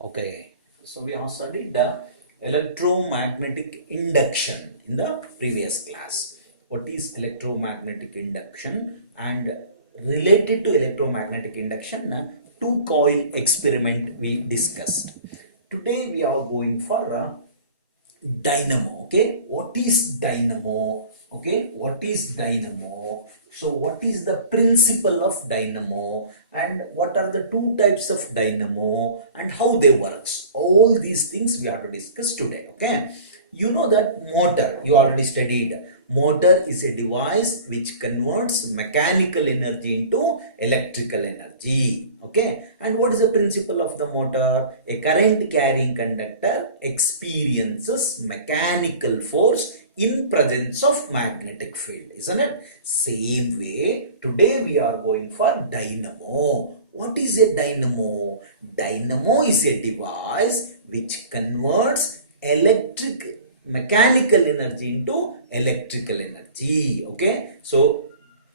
Okay, so we have studied the electromagnetic induction in the previous class. What is electromagnetic induction? And related to electromagnetic induction, two coil experiment we discussed. Today we are going for dynamo. Okay, what is dynamo? Okay, what is dynamo? So what is the principle of dynamo, and what are the two types of dynamo, and how they works? All these things we have to discuss today. Okay, you know that motor you already studied. Motor is a device which converts mechanical energy into electrical energy. Okay, and what is the principle of the motor? A current carrying conductor experiences mechanical force in presence of magnetic field, isn't it? Same way, today we are going for dynamo. What is a dynamo? Dynamo is a device which converts electric mechanical energy into electrical energy. Okay, so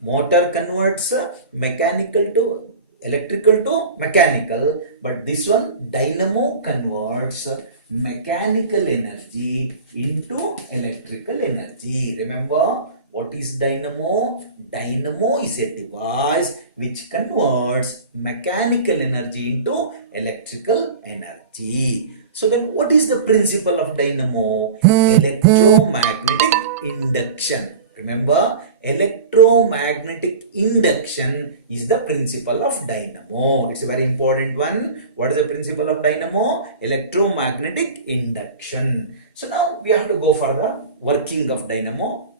motor converts mechanical to electrical to mechanical, but this one dynamo converts mechanical energy into electrical energy. Remember, what is dynamo? Dynamo is a device which converts mechanical energy into electrical energy. So then what is the principle of dynamo? Electromagnetic induction. Remember, electromagnetic induction is the principle of dynamo. It's a very important one. What is the principle of dynamo? Electromagnetic induction. So now we have to go for the working of dynamo,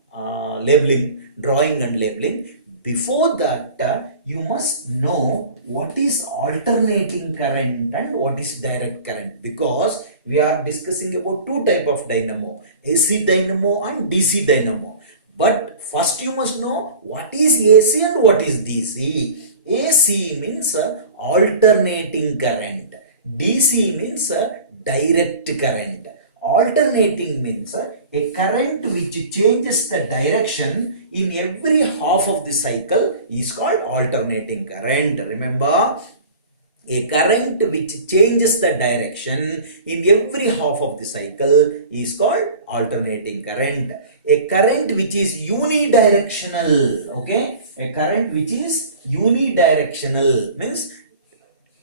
labeling, drawing and labeling. Before that, you must know what is alternating current and what is direct current, because we are discussing about two type of dynamo, AC dynamo and DC dynamo. But first you must know what is AC and what is DC. AC means alternating current. DC means direct current. Alternating means a current which changes the direction in every half of the cycle is called alternating current. Remember, a current which changes the direction in every half of the cycle is called alternating current. A current which is unidirectional, okay, a current which is unidirectional means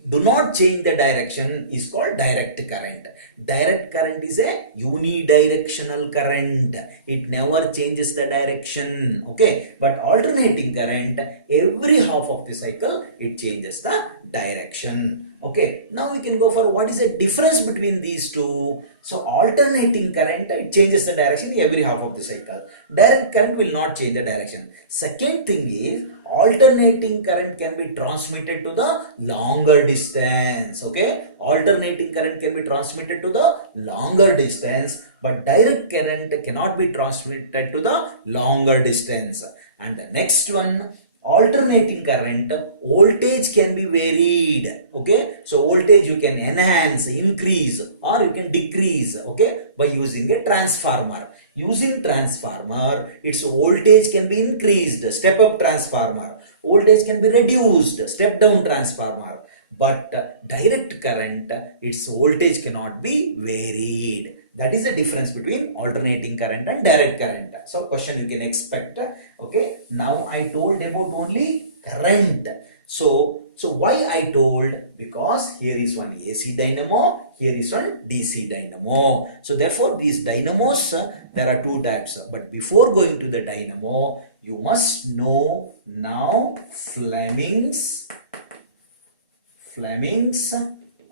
do not change the direction is called direct current. Direct current is a unidirectional current. It never changes the direction. Okay, but alternating current, every half of the cycle, it changes the direction. Okay, now we can go for what is the difference between these two. So alternating current, it changes the direction every half of the cycle. Direct current will not change the direction. Second thing is, alternating current can be transmitted to the longer distance. Okay, alternating current can be transmitted to the longer distance, but direct current cannot be transmitted to the longer distance. And the next one, alternating current, voltage can be varied. Okay, so voltage you can enhance, increase, or you can decrease, okay, by using a transformer. Using transformer, its voltage can be increased, step up transformer. Voltage can be reduced, step down transformer. But direct current, its voltage cannot be varied. That is the difference between alternating current and direct current. So question you can expect. Okay, now I told about only current. So why I told? Because here is one AC dynamo, here is one DC dynamo. So therefore these dynamos, there are two types. But before going to the dynamo, you must know now Fleming's,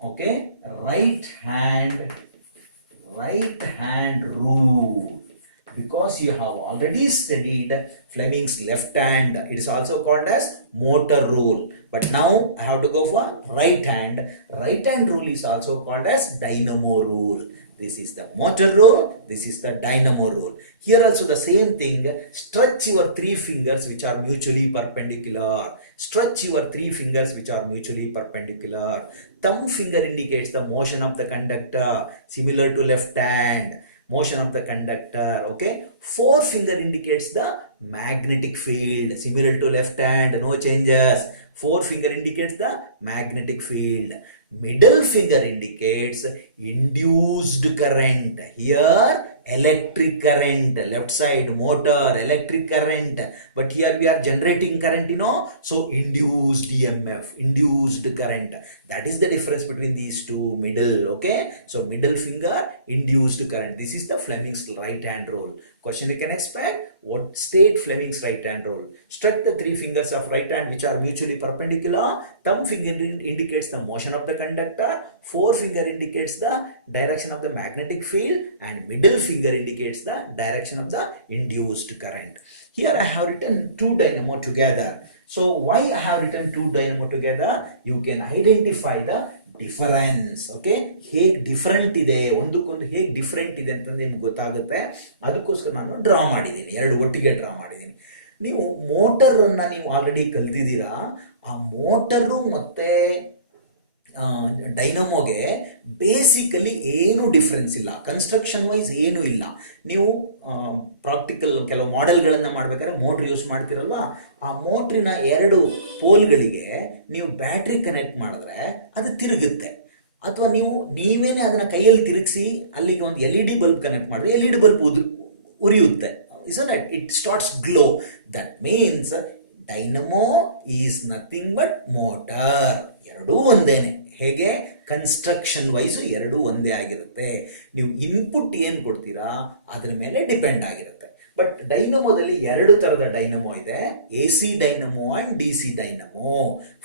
okay, right hand rule, because you have already studied Fleming's left hand. It is also called as motor rule, but now I have to go for right hand. Right hand rule is also called as dynamo rule. This is the motor rule, this is the dynamo rule. Here also the same thing. Stretch your three fingers which are mutually perpendicular. Stretch your three fingers which are mutually perpendicular. Thumb finger indicates the motion of the conductor, similar to left hand. Motion of the conductor. Okay, forefinger indicates the magnetic field, similar to left hand, no changes. Forefinger indicates the magnetic field. Middle finger indicates induced current. Here electric current, left side motor, electric current, but here we are generating current, so induced EMF, induced current. That is the difference between these two. Middle, okay, so middle finger, induced current. This is the Fleming's right hand rule. Question you can expect, what state Fleming's right hand rule? Struck the three fingers of right hand which are mutually perpendicular. Thumb finger indicates the motion of the conductor, forefinger indicates the direction of the magnetic field, and middle finger indicates the direction of the induced current. Here I have written two dynamo together. So why I have written two dynamo together? You can identify the difference. Okay, ಹೇಗೆ different ಇದೆ, ಒಂದಕ್ಕೊಂದು ಹೇಗೆ different ಇದೆ ಅಂತ ನಿಮ್ಗೆ ಗೊತ್ತಾಗುತ್ತೆ. ಅದಕ್ಕೋಸ್ಕರ ನಾನು ಡ್ರಾ ಮಾಡಿದ್ದೀನಿ, ಎರಡು ಒಟ್ಟಿಗೆ ಡ್ರಾ ಮಾಡಿದ್ದೀನಿ. ನೀವು ಮೋಟರ್ ಅನ್ನ ನೀವು ಆಲ್ರೆಡಿ ಕಲ್ತಿದ್ದೀರಾ. ಆ ಮೋಟರು ಮತ್ತೆ ಡೈನಮೋಗೆ ಬೇಸಿಕಲಿ ಏನು ಡಿಫ್ರೆನ್ಸ್ ಇಲ್ಲ, ಕನ್ಸ್ಟ್ರಕ್ಷನ್ ವೈಸ್ ಏನು ಇಲ್ಲ. ನೀವು ಪ್ರಾಕ್ಟಿಕಲ್ ಕೆಲವು ಮಾಡೆಲ್ಗಳನ್ನು ಮಾಡ್ಬೇಕಾದ್ರೆ ಮೋಟ್ರ್ ಯೂಸ್ ಮಾಡ್ತಿರಲ್ವ, ಆ ಮೋಟ್ರಿನ ಎರಡು ಪೋಲ್ಗಳಿಗೆ ನೀವು ಬ್ಯಾಟ್ರಿ ಕನೆಕ್ಟ್ ಮಾಡಿದ್ರೆ ಅದು ತಿರುಗುತ್ತೆ. ಅಥವಾ ನೀವೇನೆ ಅದನ್ನ ಕೈಯಲ್ಲಿ ತಿರುಗಿಸಿ ಅಲ್ಲಿಗೆ ಒಂದು LED ಬಲ್ಬ್ ಕನೆಕ್ಟ್ ಮಾಡಿದ್ರೆ LED ಬಲ್ಬ್ ಉರಿಯುತ್ತೆ. isn't it? It starts glow. That means dynamo is nothing but motor. ಎರಡೂ ಒಂದೇನೆ. ಹೇಗೆ ಕನ್ಸ್ಟ್ರಕ್ಷನ್ ವೈಸು ಎರಡೂ ಒಂದೇ ಆಗಿರುತ್ತೆ. ನೀವು ಇನ್ಪುಟ್ ಏನು ಕೊಡ್ತೀರಾ ಅದ್ರ ಮೇಲೆ ಡಿಪೆಂಡ್ ಆಗಿರುತ್ತೆ. ಬಟ್ ಡೈನಮೋದಲ್ಲಿ ಎರಡು ತರದ ಡೈನಮೋ ಇದೆ, AC dynamo and DC dynamo.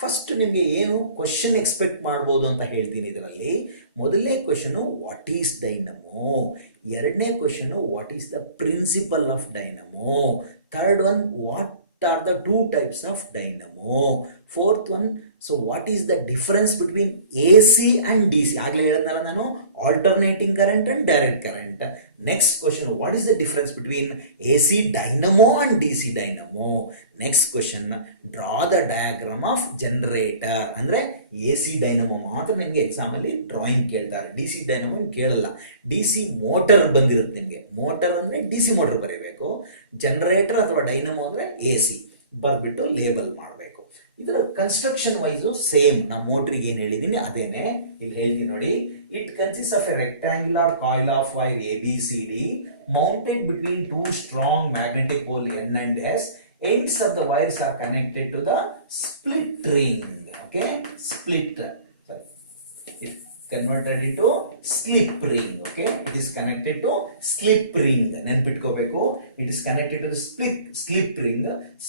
First ನಿಮ್ಗೆ ಏನು ಕ್ವಶನ್ ಎಕ್ಸ್ಪೆಕ್ಟ್ ಮಾಡ್ಬೋದು ಅಂತ ಹೇಳ್ತೀನಿ. ಇದರಲ್ಲಿ ಮೊದಲನೇ ಕ್ವಶನ್ ವಾಟ್ ಈಸ್ ಡೈನಮೋ, ಎರಡನೇ question what is the principle of dynamo, third one what are the two types of dynamo, fourth one so what is the difference between AC and DC. ಆಗಲೇ ಹೇಳಿದ್ನಲ್ಲ ನಾನು, alternating current and direct current. Next question, what is the difference between AC dynamo and DC dynamo. Next question, draw the diagram of generator. ಅಂದ್ರೆ AC dynamo ಮಾತ್ರ ನಿಮಗೆ exam ಅಲ್ಲಿ drawing ಕೇಳ್ತಾರೆ, DC dynamo ಕೇಳಲ್ಲ. DC motor ಬಂದಿರುತ್ತೆ ನಿಮಗೆ, motor ಅಂದ್ರೆ DC motor ಬರೀಬೇಕು, ಜನರೇಟರ್ ಅಥವಾ ಡೈನಮೋ ಅಂದ್ರೆ AC ಬರ್ಬಿಟ್ಟು ಲೇಬಲ್ ಮಾಡಬೇಕು. ಇದರ ಕನ್ಸ್ಟ್ರಕ್ಷನ್ ವೈಸು ಸೇಮ್, ನಾ ಮೋಟ್ರಿಗೆ ಏನು ಹೇಳಿದೀನಿ ಅದೇನೆ ಇಲ್ಲಿ ಹೇಳ್ತೀನಿ ನೋಡಿ. It consist of A rectangular coil of wire ABCD mounted between two strong magnetic pole N and S. Ends of the wires are connected to the split ring. Okay, split, sorry, it converted into slip ring. Okay, it is connected to slip ring. ನೆನಪಿಟ್ಕೋಬೇಕು, it is connected to the slip ring.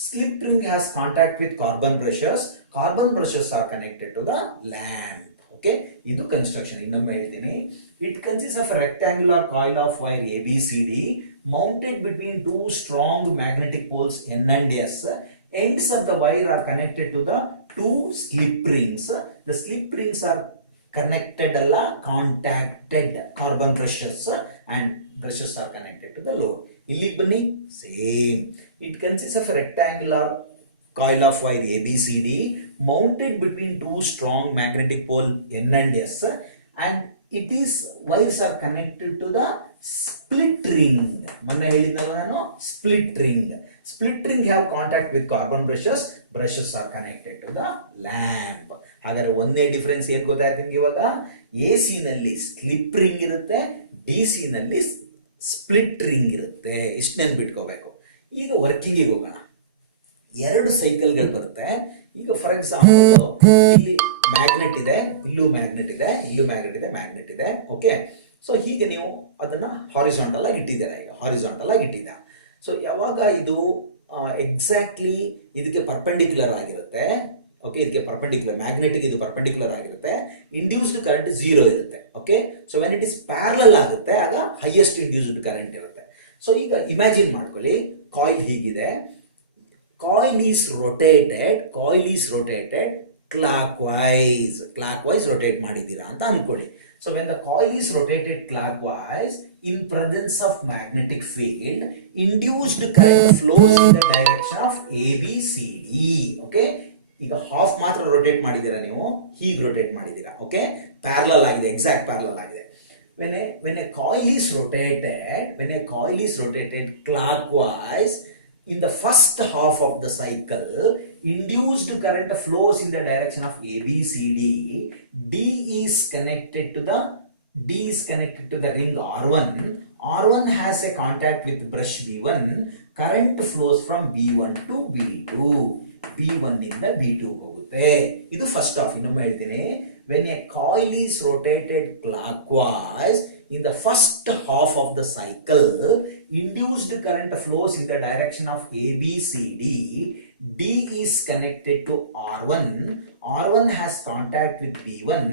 Slip ring has contact with carbon brushes. Carbon brushes are connected to the lamp. Okay, ಇದು construction. ಇನ್ನೊಮ್ಮೆ ಹೇಳ್ತೀನಿ. It consists of a rectangular coil of wire ABCD mounted between two strong magnetic poles N and S. Ends of the wire are connected to the two slip rings. The slip rings are connected ಅಲ್ಲ, contacted. Carbon brushes and brushes are connected to the load. ಇಲ್ಲಿಗೆ ಬನ್ನಿ, same. It consists of a rectangular coil of wire ABCD mounted between two strong magnetic pole N and S, and it is wires are connected to the split ring. ಮೊನ್ನೆ ಹೇಳಿದ್ನಲ್ಲ ನಾನು, split ring. Split ring have contact with carbon brushes. Brushes are connected to the lamp. ಹಾಗಾದ್ರೆ ಒಂದೇ difference ಏನ್ ಗೊತ್ತಾಯ್ತು ನಿಮ್ಗೆ ಇವಾಗ? AC ನಲ್ಲಿ ಸ್ಲಿಪ್ ರಿಂಗ್ ಇರುತ್ತೆ, DC ನಲ್ಲಿ ಸ್ಪ್ಲಿಟ್ ರಿಂಗ್ ಇರುತ್ತೆ. ಇಷ್ಟು ನೆನ್ಪಿಟ್ಕೋಬೇಕು. ಈಗ ವರ್ಕಿಂಗಿಗೆ ಹೋಗೋಣ. ಎರಡು ಸೈಕಲ್ಗಳು ಬರುತ್ತೆ. ಈಗ ಫಾರ್ ಎಕ್ಸಾಂಪಲ್ ಇಲ್ಲಿ ಮ್ಯಾಗ್ನೆಟ್ ಇದೆ, ಇಲ್ಲೂ ಮ್ಯಾಗ್ನೆಟ್ ಇದೆ, ಇಲ್ಲೂ ಮ್ಯಾಗ್ನೆಟ್ ಇದೆ, ಮ್ಯಾಗ್ನೆಟ್ ಇದೆ. ಓಕೆ, ಸೊ ಹೀಗೆ ನೀವು ಅದನ್ನ ಹಾರಿಜಾಂಟಲ್ ಆಗಿ ಇಟ್ಟಿದ್ದೀರಾ. ಈಗ ಹಾರಿಜಾಂಟಲ್ ಆಗಿ ಇಟ್ಟಿದ್ದ. ಸೊ ಯಾವಾಗ ಇದು ಎಕ್ಸಾಕ್ಟ್ಲಿ ಇದಕ್ಕೆ ಪರ್ಪೆಂಡಿಕ್ಯುಲರ್ ಆಗಿರುತ್ತೆ, ಓಕೆ, ಇದಕ್ಕೆ ಪರ್ಪೆಂಡಿಕ್ಯುಲರ್, ಮ್ಯಾಗ್ನೆಟಿಕ್ ಇದು ಪರ್ಪೆಂಡಿಕ್ಯುಲರ್ ಆಗಿರುತ್ತೆ, ಇಂಡ್ಯೂಸ್ಡ್ ಕರೆಂಟ್ 0 ಇರುತ್ತೆ. Okay, so when it is parallel ಆಗುತ್ತೆ ಆಗ ಹೈಯೆಸ್ಟ್ ಇಂಡ್ಯೂಸ್ಡ್ ಕರೆಂಟ್ ಇರುತ್ತೆ. ಸೊ ಈಗ ಇಮ್ಯಾಜಿನ್ ಮಾಡ್ಕೊಳ್ಳಿ, ಕಾಯಿಲ್ ಹೀಗಿದೆ, coil is rotated clockwise rotate ಮಾಡಿದ್ದೀರಾ ಅಂತ ಅನ್ಕೊಳ್ಳಿ. So when the coil is rotated clockwise in presence of magnetic field, induced current flows in the direction of ABCD. Okay, ಈಗ half ಮಾತ್ರ rotate ಮಾಡಿದ್ದೀರಾ, ನೀವು ಹೀಗೆ rotate ಮಾಡಿದ್ದೀರಾ. Okay, parallel ಆಗಿದೆ, exact parallel ಆಗಿದೆ. When a coil is rotated clockwise in the first half of the cycle, induced current flows in the direction of ABCD. D is connected to the ring R1. R1 has a contact with brush B1. Current flows from B1 to B2. B1 ಇಂದ B2 ಹೋಗುತ್ತೆ. ಇದು first of. ಇನ್ನೊಮ್ಮೆ ಹೇಳ್ತೀನಿ. When a coil is rotated clockwise in the first half of the cycle, induced current flows in the direction of ABCD. D is connected to R1. R1 has contact with B1.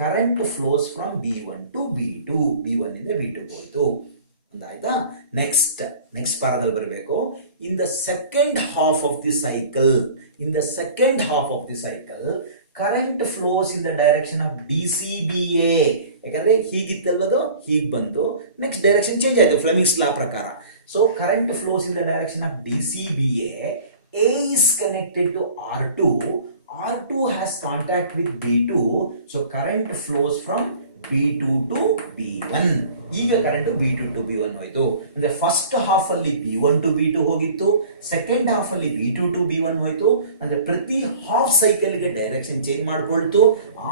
Current flows from B1 to B2. B1 ಇಂದ B2 ಹೋಯಿತು. ಆಯ್ತಾ? Next ಪಾರದಲ್ಲಿ ಬರಬೇಕು. ಇನ್ the second half of the cycle current flows in the direction of DCBA. ಯಾಕಂದ್ರೆ ಹೀಗಿತ್ತಲ್ವದು, ಹೀಗೆ ಬಂತು. Next direction change ಆಯ್ತು Fleming's ಲಾ ಪ್ರಕಾರ. So current flows in the direction of DCBA. A is connected to R2. R2 has contact with B2. So current flows from B2 to B1. ಈಗ current B2 to B1 ಹೋಯ್ತು. ಅಂದ್ರೆ first half ಅಲ್ಲಿ B1 to B2 ಹೋಗಿತ್ತು, second half ಅಲ್ಲಿ B2 to B1 ಹೋಯ್ತು. ಅಂದ್ರೆ ಪ್ರತಿ half cycle ಗೆ ಡೈರೆಕ್ಷನ್ ಚೇಂಜ್ ಮಾಡ್ಕೊಳ್ತು.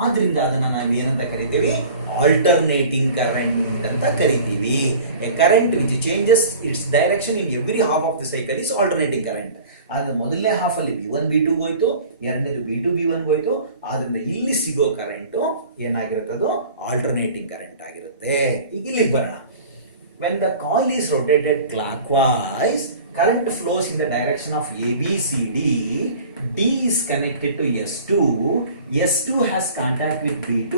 ಆದ್ರಿಂದ ಅದನ್ನ ನಾವು ಏನಂತ ಕರಿತೀವಿ? ಆಲ್ಟರ್ನೇಟಿಂಗ್ ಕರೆಂಟ್ ಅಂತ ಕರಿತೀವಿ. A current which changes it's direction in every half of the cycle is alternating current. ಆದ್ರೆ ಮೊದಲನೇ ಹಾಫ್ ಅಲ್ಲಿ B1 B2 ಹೋಯ್ತು, ಎರಡನೇದು B2 B1 ಹೋಯ್ತು. ಆದ್ರಿಂದ ಇಲ್ಲಿ ಸಿಗೋ ಕರೆಂಟ್ ಏನಾಗಿರುತ್ತದು? ಆಲ್ಟರ್ನೇಟಿಂಗ್ ಕರೆಂಟ್ ಆಗಿರುತ್ತೆ. ಈಗ ಇಲ್ಲಿ ಬರೋಣ. When the coil is rotated clockwise, current flows in the direction of ABCD. D is connected to S2. S2 has contact with B2.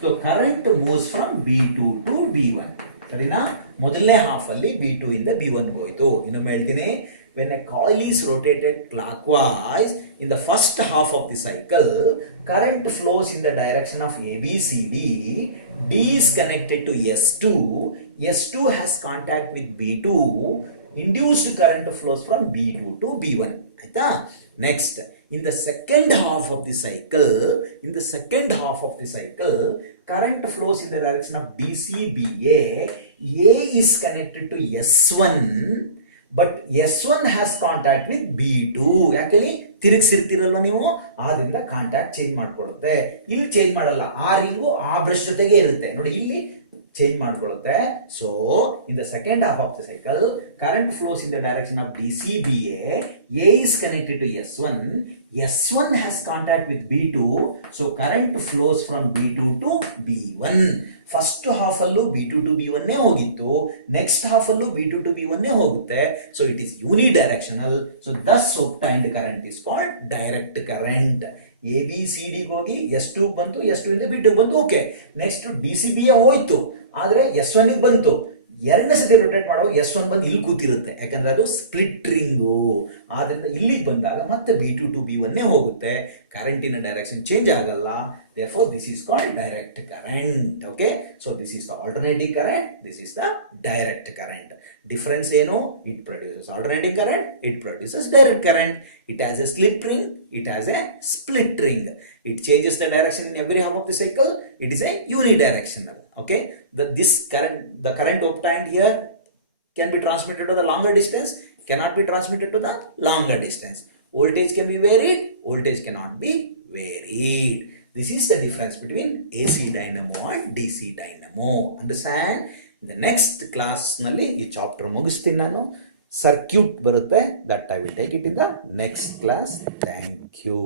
So current moves from B2 to B1. ಸರಿನಾ? ಮೊದಲನೇ half ಅಲ್ಲಿ B2 ಇಂದ B1 ಹೋಯ್ತು. ಇನ್ನೊಮ್ಮೆ ಹೇಳ್ತೀನಿ. When a coil is rotated clockwise in the first half of the cycle, current flows in the direction of ABCD. D is connected to S2. S2 has contact with B2. Induced current flows from B2 to B1. ಆಯ್ತಾ? Next, in the second half of the cycle, current flows in the direction of DCBA. A is connected to S1. But S1 has contact with B2. ಯಾಕಂದ್ರೆ ತಿರುಗಿಸಿರ್ತಿರಲ್ವ ನೀವು, ಆದ್ರಿಂದ contact change ಮಾಡ್ಕೊಳ್ಳುತ್ತೆ. ಇಲ್ಲಿ change ಮಾಡಲ್ಲ, ಆ ring ಆ brush ಜೊತೆಗೆ ಇರುತ್ತೆ ನೋಡಿ, ಇಲ್ಲಿ ಚೇಂಜ್ ಮಾಡ್ಕೊಳ್ಳುತ್ತೆ. So in the second half of the cycle current flows in the direction of DCBA. A is connected to S1. S1 has contact with B2. So current flows from B2 to B1. First half ಅಲ್ಲೂ B2 to B1 ಹೋಗಿತ್ತು, next half ಅಲ್ಲೂ B2 to B1 ಹೋಗುತ್ತೆ. So it is unidirectional. So thus obtained current is called direct current. ABCD ಹೋಗಿ S2 ಬಂತು, S2 ಇಂದ B2 ಬಂತು, okay. Next DCBA ಹೋಯ್ತು, ಆದ್ರೆ S1 ಬಂತು. ಎರಡನೇ ಸತಿ ರೊಟೇಟ್ ಮಾಡುವಾಗ S1 ಬಂದು ಇಲ್ಲಿ ಕೂತಿರುತ್ತೆ, ಯಾಕಂದ್ರೆ ಅದು ಸ್ಪ್ಲಿಟ್ ರಿಂಗು. ಆದ್ರಿಂದ ಇಲ್ಲಿ ಬಂದಾಗ ಮತ್ತೆ B2 to B1 ಹೋಗುತ್ತೆ. ಕರೆಂಟಿನ ಡೈರೆಕ್ಷನ್ ಚೇಂಜ್ ಆಗಲ್ಲ. Therefore, this is called direct current. Okay, so this is the alternating current, this is the direct current. Difference ಏನು? It produces alternating current, it produces direct current. It has a slip ring, it has a split ring. It changes the direction in every half of the cycle. It is a unidirectional. Okay, the current obtained here can be transmitted to the longer distance, cannot be transmitted to the longer distance. Voltage can be varied, voltage cannot be varied. This is the difference between AC dynamo and DC dynamo. Understand? In the next class nalli ee chapter mugisತೀನಿ ನಾನು. Circuit ಬರುತ್ತೆ, that I will take it in the next class. Thank you.